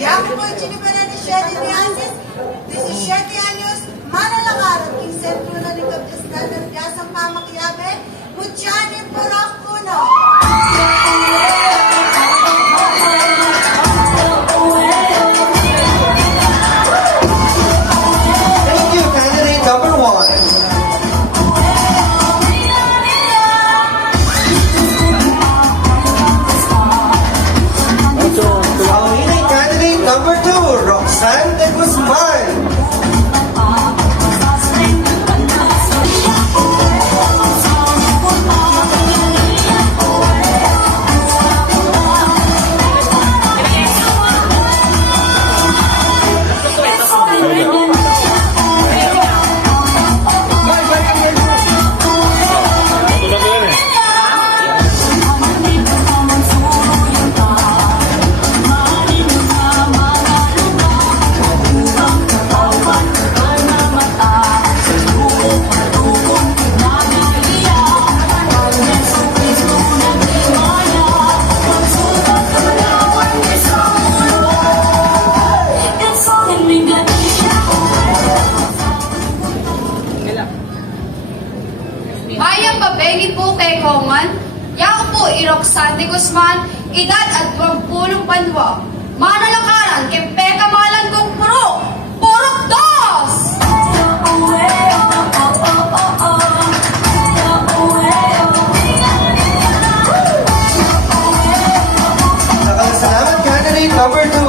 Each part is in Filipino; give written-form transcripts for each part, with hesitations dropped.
Ako po, Chinipanan ni Shetty Diazis, 17 años, manalakar at king sentro na ni Kapitestan ng Biasang Pamakyabe, Mutya ni Purok Puno. Thank you, candidate number 1. Winning candidate number 2, Roxanne de Guzman. Mayang babegi po kay Kongan, yako po Roxanne de Guzman, edad at 20 banwa. Manalakaran kay Pekamalan kong purok, purok dos! Salamat candidate number 2.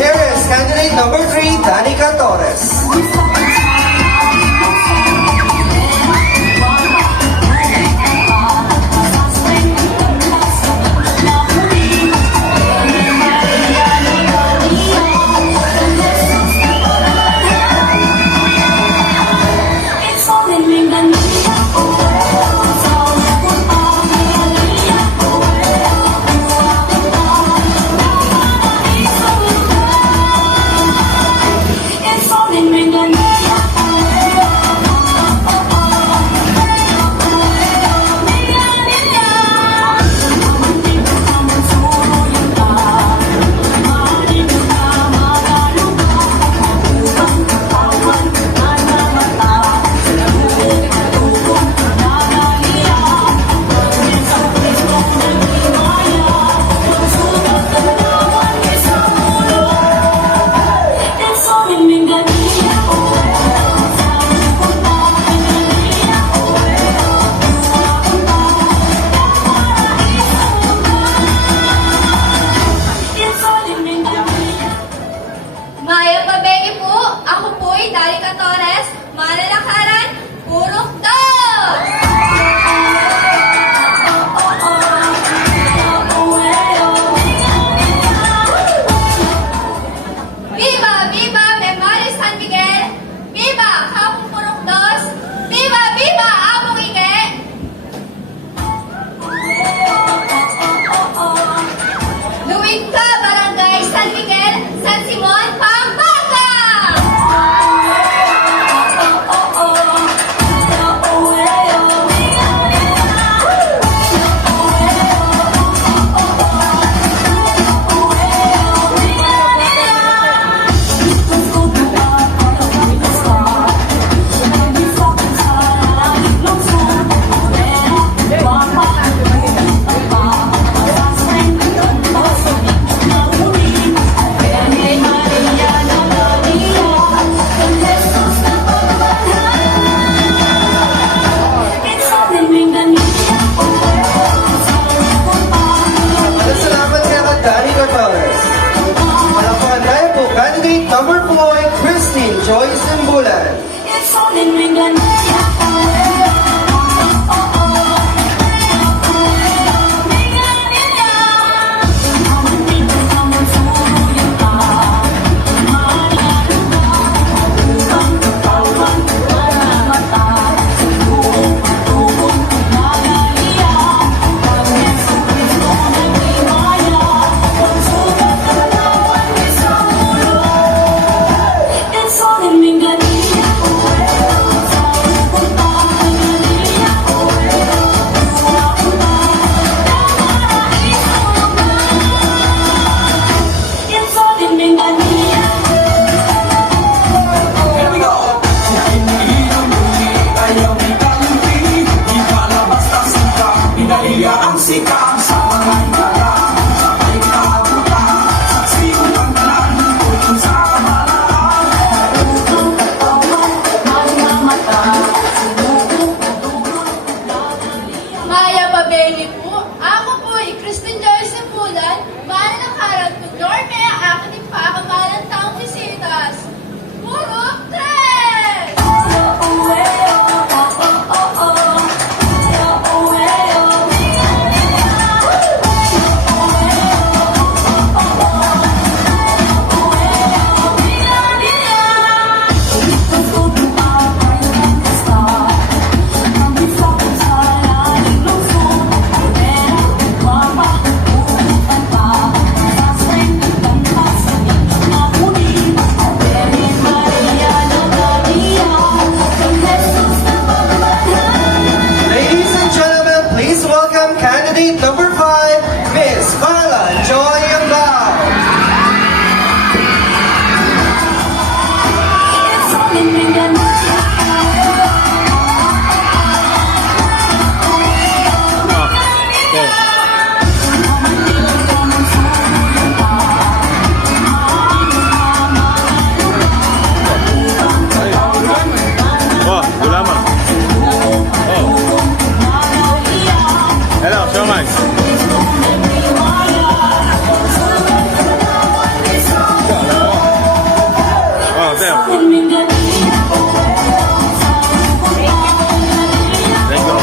Here is candidate number 3, Danica Torres. Pinaliya ang sikap sa mga higala. Sabay kabutan, saksi kong pagdalan, tutong sa kamalaan. Tutong katawan, mata. Maya Pabeli po. Ako po ay Kristen Joyce Pulan. Mananakaran ko Dorme ang aking pakamalang taong bisitas. Puro tres! Ladies and gentlemen, please welcome candidate number 5, Miss Carla Joy Ambao. Oh, gulaman. Oh. Hello, siomay. Oh, there. Let's go.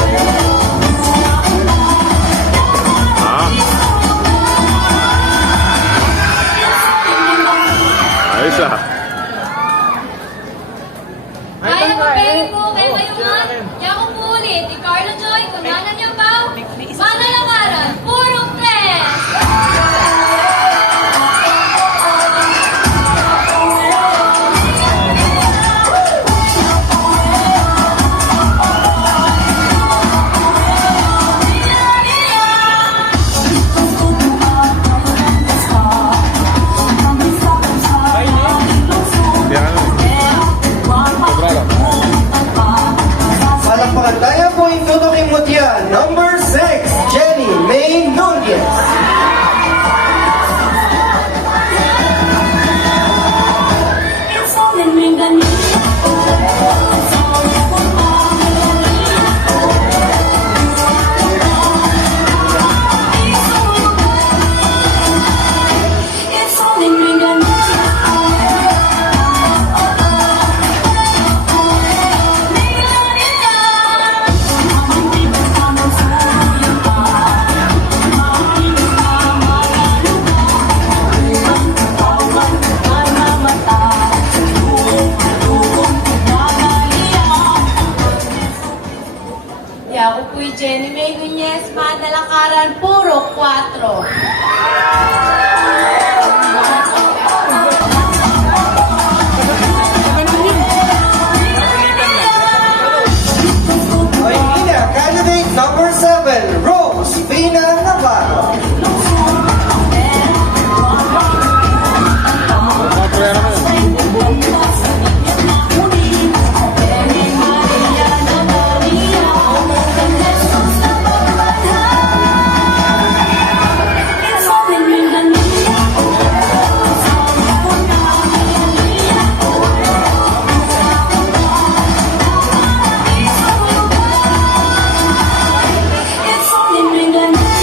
Ayos ah. Maya Pabeli po kay Mayungan. Yako po ulit. Di Carlo Joy. Kumanan niyo ba? Manalakaran. Puro tres! Biar ano eh. Sobrado. Palakpakan tayo po yung tutuking Mutya, number 6, Jenny May Nunez. Yako po'y Jenny May Nunez. Manalakaran. Puro 4. Maynila, candidate number 7, Rose Pina Navarro. Mga naman.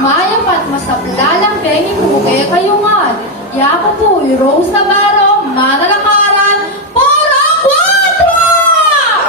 Maya pat masablalang bengi po kaya kayungan. Yako po'y Rose Navarro. Manalakaran. Puro 4!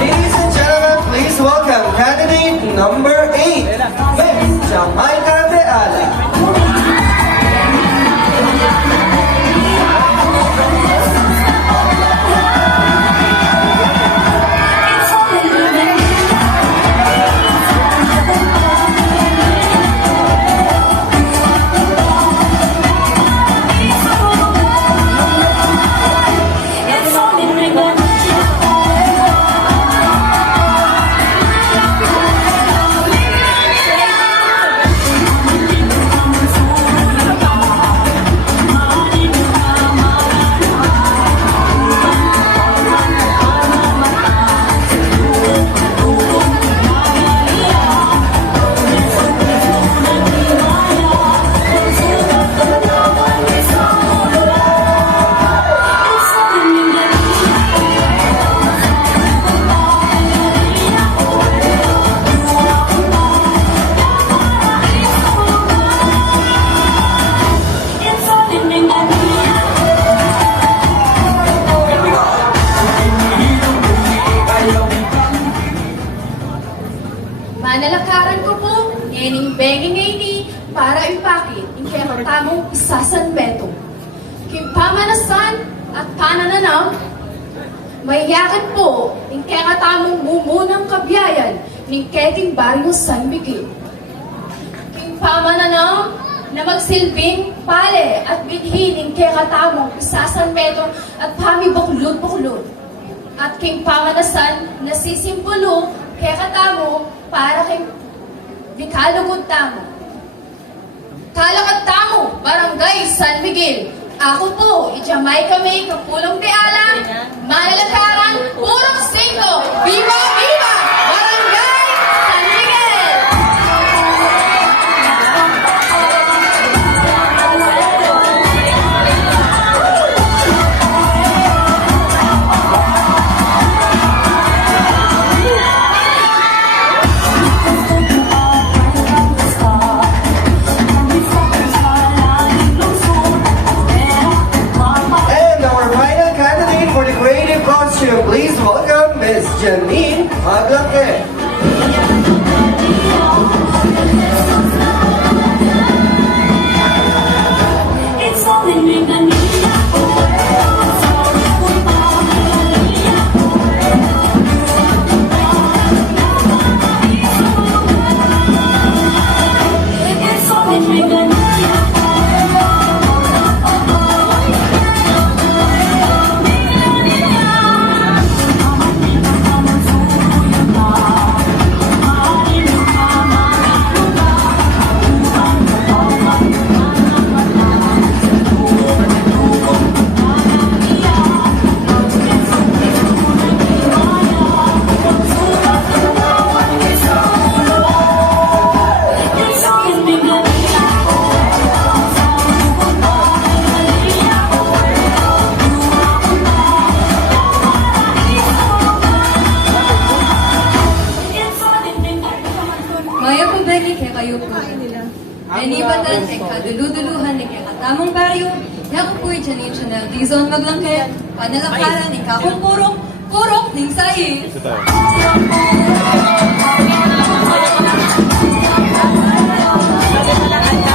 Ladies and gentlemen, please welcome candidate number 8, Miss Jamaica pamanasan at panananam, may yakit po, ning kekatamong mumunang kabiyayan, ning keting baryo San Miguel. King pamananam, na magsilbing pale at binhi ning kekatamong isasan metro at pamibuklod-buklod. At king pamanasan na sisimbolo kekatamo para kay Bikalugod tamo. Kalakad tamo, Barangay San Miguel. Ako po, ijamay kami kapulong tialang, manalakaran, purong singko. Viva, viva! Barangay San Miguel! And our final candidate for the creative costume, please welcome Miss Janine Aglake. It's only me, the niña. It's only me, the It's only me, the Maya pabagi kaya kayo po. Enibatan kay kaduluduluhan ni kaya katamong baryo. Yaku po'y Janine Chanel Dizon maglangke. Panalakaran ni kakong purok ning sahi. Ito tayo. It's